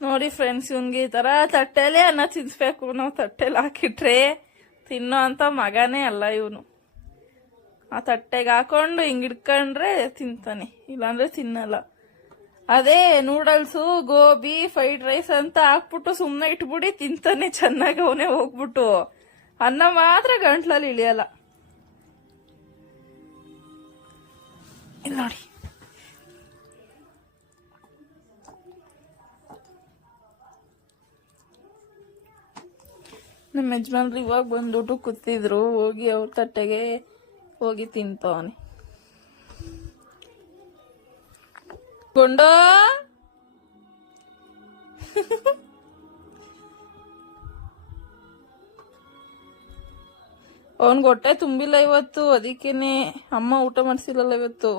ನೋಡಿ ಫ್ರೆಂಡ್ಸ್, ಇವನ್ಗೆ ಈ ತರ ತಟ್ಟೆಲೆ ಅನ್ನ ತಿನ್ಸ್ಬೇಕು. ನಾವು ತಟ್ಟೆಲಿ ಹಾಕಿಟ್ರೆ ತಿನ್ನೋ ಅಂತ ಮಗನೇ ಅಲ್ಲ ಇವನು. ಆ ತಟ್ಟೆಗೆ ಹಾಕೊಂಡು ಹಿಂಗ್ ಹಿಡ್ಕೊಂಡ್ರೆ ತಿಂತಾನೆ, ಇಲ್ಲಾಂದ್ರೆ ತಿನ್ನಲ್ಲ. ಅದೇ ನೂಡಲ್ಸು, ಗೋಬಿ, ಫ್ರೈಡ್ ರೈಸ್ ಅಂತ ಹಾಕ್ಬಿಟ್ಟು ಸುಮ್ನೆ ಇಟ್ಬಿಡಿ ತಿಂತಾನೆ ಚೆನ್ನಾಗಿ ಅವನೇ ಹೋಗ್ಬಿಟ್ಟು. ಅನ್ನ ಮಾತ್ರ ಗಂಟ್ಲಲ್ಲಿ ಇಳಿಯಲ್ಲ. ಇಲ್ಲಿ ನೋಡಿ, ನಮ್ಮ ಯಜಮಾನ್ರು ಇವಾಗ ಬಂದ್ಬಿಟ್ಟು ಕೂತಿದ್ರು. ಹೋಗಿ ಅವ್ರ ತಟ್ಟೆಗೆ ಹೋಗಿ ತಿಂತವನೆ. ಗೊಂಡೋ ಅವನ್ಗೆ ಹೊಟ್ಟೆ ತುಂಬಿಲ್ಲ ಇವತ್ತು, ಅದಕ್ಕೇನೆ ಅಮ್ಮ ಊಟ ಮಾಡಿಸಿಲ್ಲಲ್ಲ ಇವತ್ತು.